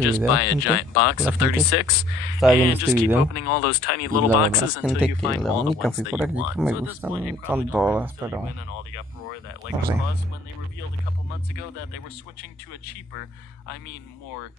Just buy a giant box of 36 and just keep opening all those tiny little boxes until you find all the ones that you want. So at this point, you probably don't have to fill you in on all the uproar that Lego caused when they revealed a couple months ago that they were switching to a cheaper, more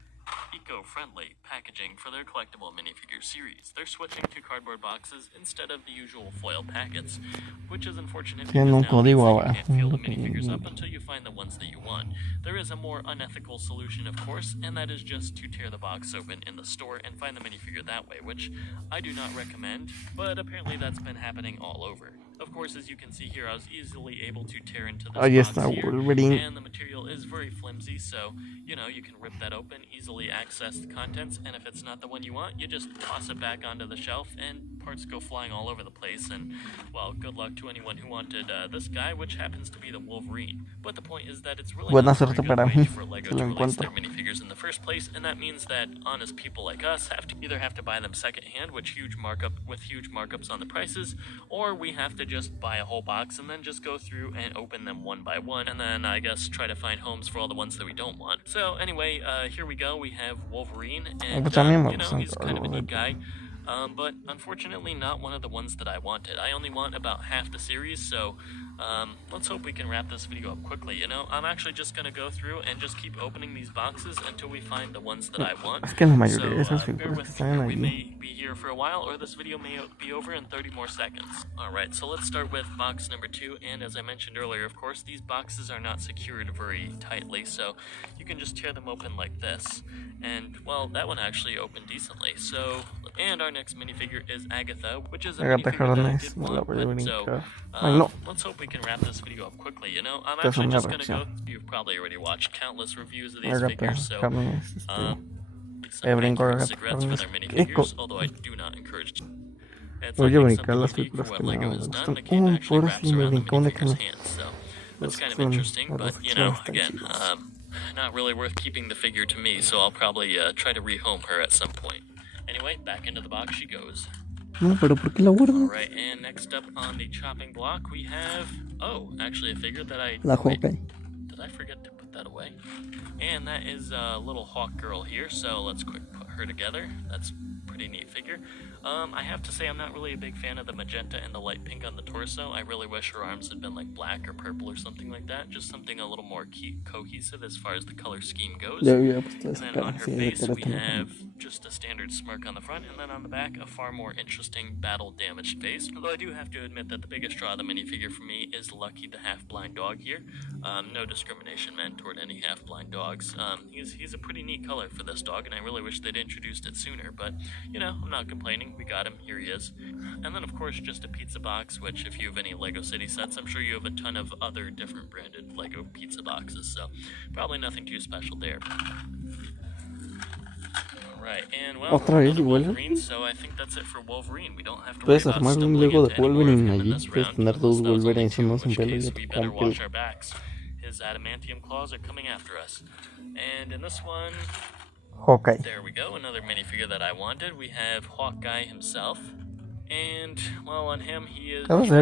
eco-friendly packaging for their collectible minifigure series. They're switching to cardboard boxes instead of the usual foil packets, which is unfortunate because now means that you can't fill the minifigures up until you find the ones that you want. There is a more unethical solution, of course, and that is just to tear the box open in the store and find the minifigure that way, which I do not recommend, but apparently that's been happening all over. Of course, as you can see here, I was easily able to tear into this box here, and the material is very flimsy, so, you can rip that open, easily access the contents, and if it's not the one you want, you just toss it back onto the shelf, and parts go flying all over the place, and, well, good luck to anyone who wanted this guy, which happens to be the Wolverine. But the point is that it's really not a good way for Lego to release their minifigures in the first place, and that means that honest people like us either have to buy them secondhand with huge markups on the prices, or we have to just buy a whole box and then just go through and open them one by one, and then I guess try to find homes for all the ones that we don't want. So anyway, here we go. We have Wolverine, and he's kind of a neat guy. But unfortunately not one of the ones that I wanted. I only want about half the series, so let's hope we can wrap this video up quickly. I'm actually just going to go through and just keep opening these boxes until we find the ones that I want. So bear with me, we may be here for a while, or this video may be over in 30 more seconds. Alright, so let's start with box number 2, and as I mentioned earlier, of course, these boxes are not secured very tightly, so you can just tear them open like this. And, well, that one actually opened decently. So, and our next minifigure is Agatha, which is a minifigure that I did want. So, let's hope we can wrap this video up quickly. I'm actually just going to go. You've probably already watched countless reviews of these figures, so cigarettes for their minifigures, although I do not encourage. It's like something unique for what Lego has done. The cape actually wraps around the minifigure's hands, so that's kind of interesting. But again, not really worth keeping the figure to me, so I'll probably try to rehome her at some point. Anyway, back into the box she goes. Alright, and next up on the chopping block we have, actually a figure that did I forget to put that away? And that is a little hawk girl here, so let's quick put her together. That's a pretty neat figure. I have to say I'm not really a big fan of the magenta and the light pink on the torso. I really wish her arms had been like black or purple or something like that. Just something a little more cohesive as far as the color scheme goes. And then on her face we have just a standard smirk on the front, and then on the back a far more interesting battle-damaged face. Although I do have to admit that the biggest draw of the minifigure for me is Lucky the half-blind dog here. No discrimination meant toward any half-blind dogs. He's a pretty neat color for this dog, and I really wish they'd introduced it sooner, but, I'm not complaining. We got him. Here he is. And then, of course, just a pizza box, which if you have any Lego City sets, I'm sure you have a ton of other different branded Lego pizza boxes, so probably nothing too special there. Alright, and well, Wolverine, so I think that's it for Wolverine. We don't have to worry about stumbling into any more of him in this round. In which case, we better watch our backs. His adamantium claws are coming after us. And in this one, there we go, another minifigure that I wanted. We have Hawkeye himself. And, well, on him, he is but I'm still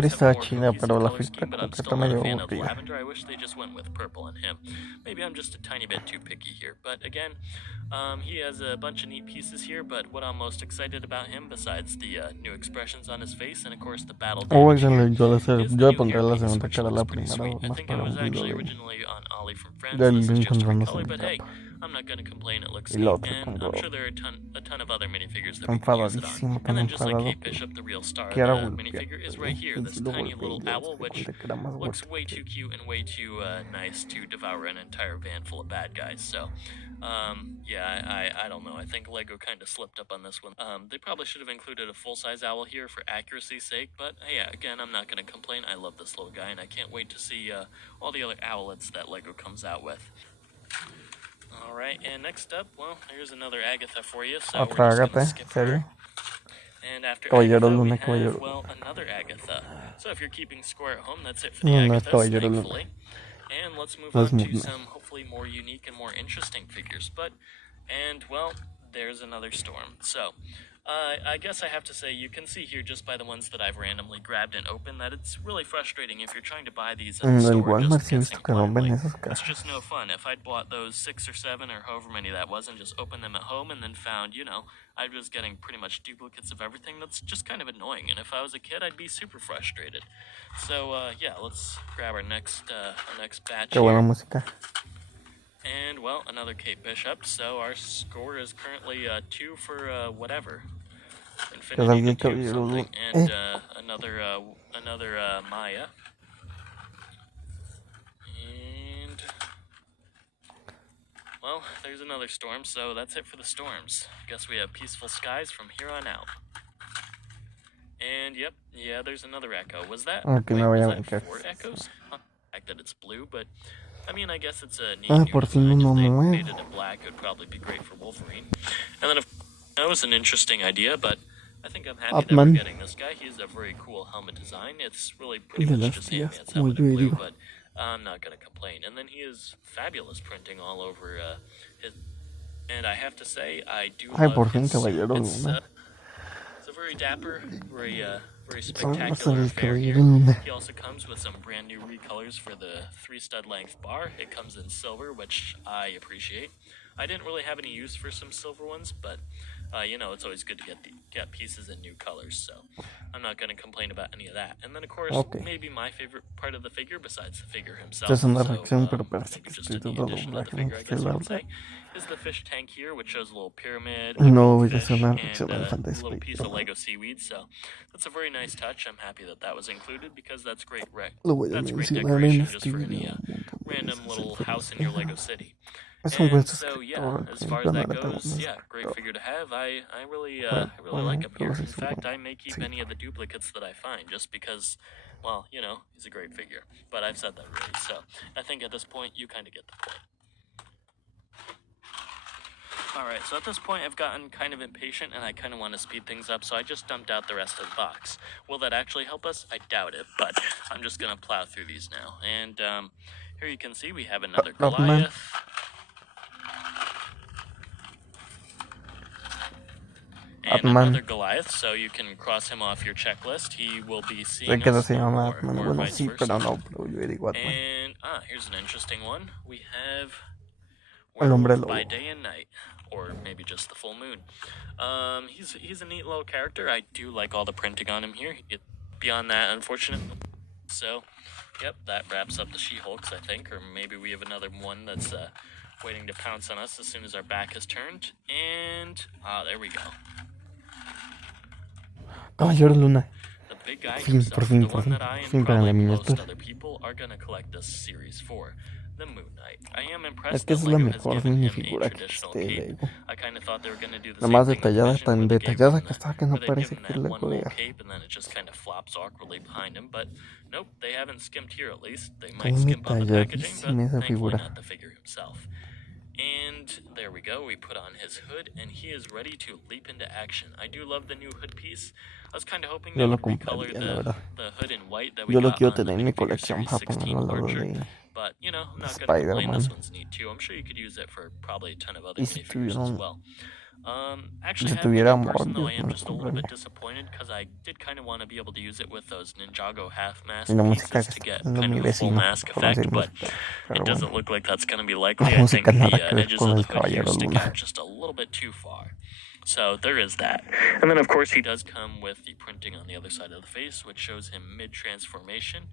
not a fan of lavender. I wish they just went with purple on him. Maybe I'm just a tiny bit too picky here. But again, he has a bunch of neat pieces here, but what I'm most excited about him, besides the new expressions on his face, and of course the battle damage here, is the new hairpiece, which looks pretty sweet. I think it was actually originally on Ollie from Friends. This is just her color, but hey, I'm not going to complain, it looks neat, and I'm sure there are a ton of other minifigures that we can use it on. And then just like Kate Bishop, the real star, the minifigure is right here, this tiny little owl, which looks way too cute and way too nice to devour an entire van full of bad guys, so, yeah, I don't know, I think Lego kind of slipped up on this one. They probably should have included a full-size owl here for accuracy's sake, but yeah, again, I'm not going to complain, I love this little guy, and I can't wait to see all the other owlets that Lego comes out with. Alright, and next up, well, here's another Agatha for you, so we're just going to skip her. And after Agatha, we have, well, another Agatha. So if you're keeping score at home, that's it for the Agathas, thankfully. And let's move on to some, hopefully, more unique and more interesting figures. Well, there's another storm. So, I guess I have to say, you can see here just by the ones that I've randomly grabbed and opened that it's really frustrating if you're trying to buy these in the store just guessing blindly. It's just no fun. If I'd bought those 6 or 7 or however many that was and just opened them at home and then found, I was getting pretty much duplicates of everything, that's just kind of annoying. And if I was a kid, I'd be super frustrated. So, yeah, let's grab our next batch here. And, well, another Kate Bishop, so our score is currently 2 for whatever. Infinity to 2 something, and another Maya. And, well, there's another storm, so that's it for the storms. Guess we have peaceful skies from here on out. And, yep, yeah, there's another echo. Was that, was that 4 echoes? The fact that it's blue, but... I mean, I guess it's a neat new design. If they made it in black, it would probably be great for Wolverine. And then, that was an interesting idea, but I think I'm happy that we're getting this guy. He's a very cool helmet design. It's really pretty much just Ant-Man's helmet in blue, but I'm not going to complain. And then he is fabulous printing all over his... And I have to say, I do love his... It's a very dapper, very spectacular affair here. He also comes with some brand new recolors for the 3-stud length bar. It comes in silver, which I appreciate. I didn't really have any use for some silver ones, but it's always good to get pieces in new colors, so I'm not going to complain about any of that. And then, of course, maybe my favorite part of the figure, besides the figure himself, maybe just in the addition of the figure, I guess you would say, is the fish tank here, which shows a little pyramid, a fish, and a little piece of Lego seaweed, so that's a very nice touch. I'm happy that was included, because that's great decoration just for any random little house in your Lego city. And so, yeah, as far as that goes, yeah, great figure to have. I really like him here. In fact, I may keep any of the duplicates that I find, just because, well, he's a great figure. But I've said that already, so I think at this point, you kind of get the point. Alright, so at this point, I've gotten kind of impatient, and I kind of want to speed things up, so I just dumped out the rest of the box. Will that actually help us? I doubt it, but I'm just going to plow through these now. And here you can see we have another Goliath. And another Goliath, so you can cross him off your checklist. He will be seeing us more, or vice versa. And, here's an interesting one. We have Werewolf by Day and Night, or maybe just the full moon. He's a neat little character. I do like all the printing on him here. Beyond that, unfortunately. So, yep, that wraps up the She-Hulks, I think, or maybe we have another one that's waiting to pounce on us as soon as our back is turned. And, there we go. Caballero Luna. The big guy himself, the one that I and probably most other people are going to collect this series for, the Moon Knight. I am impressed that Lego has given him a traditional cape. I kind of thought they were going to do the same thing with Vision, where they gave him that one little cape and then it just kind of flops awkwardly behind him, but nope, they haven't skimped here at least. They might skimp on the packaging, but thankfully not the figure himself. And there we go, we put on his hood, and he is ready to leap into action. I do love the new hood piece. I was kind of hoping they would recolor the hood in white that we got on the minifigure Series 16 Archer. But, I'm not going to complain, this one's neat too. I'm sure you could use it for probably a ton of other minifigures as well. Actually, I have to be a person, though I am just a little bit disappointed, because I did kind of want to be able to use it with those Ninjago half mask pieces to get kind of a full mask effect, but it doesn't look like that's going to be likely. I think the edges of the hood here stick out just a little bit too far. So there is that. And then, of course, he does come with the printing on the other side of the face, which shows him mid-transformation.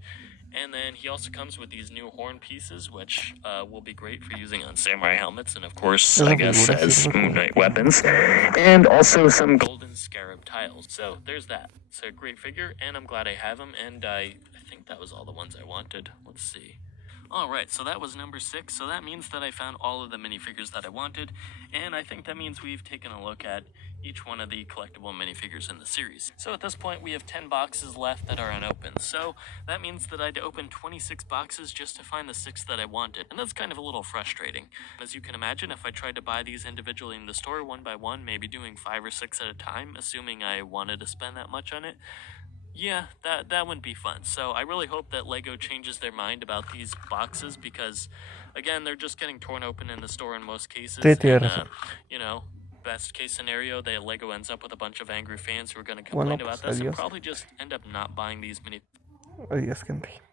And then he also comes with these new horn pieces, which will be great for using on samurai helmets, and of course, I guess, as Moon Knight weapons. And also some golden scarab tiles. So there's that. It's a great figure, and I'm glad I have him, and I think that was all the ones I wanted. Let's see. Alright, so that was number 6, so that means that I found all of the minifigures that I wanted, and I think that means we've taken a look at each one of the collectible minifigures in the series. So at this point, we have 10 boxes left that are unopened, so that means that I had to open 26 boxes just to find the 6 that I wanted, and that's kind of a little frustrating. As you can imagine, if I tried to buy these individually in the store one by one, maybe doing 5 or 6 at a time, assuming I wanted to spend that much on it, yeah, that wouldn't be fun. So I really hope that LEGO changes their mind about these boxes, because, again, they're just getting torn open in the store in most cases. And, best case scenario that Lego ends up with a bunch of angry fans who are going to complain about this and probably just end up not buying these mini. Adiós, gente.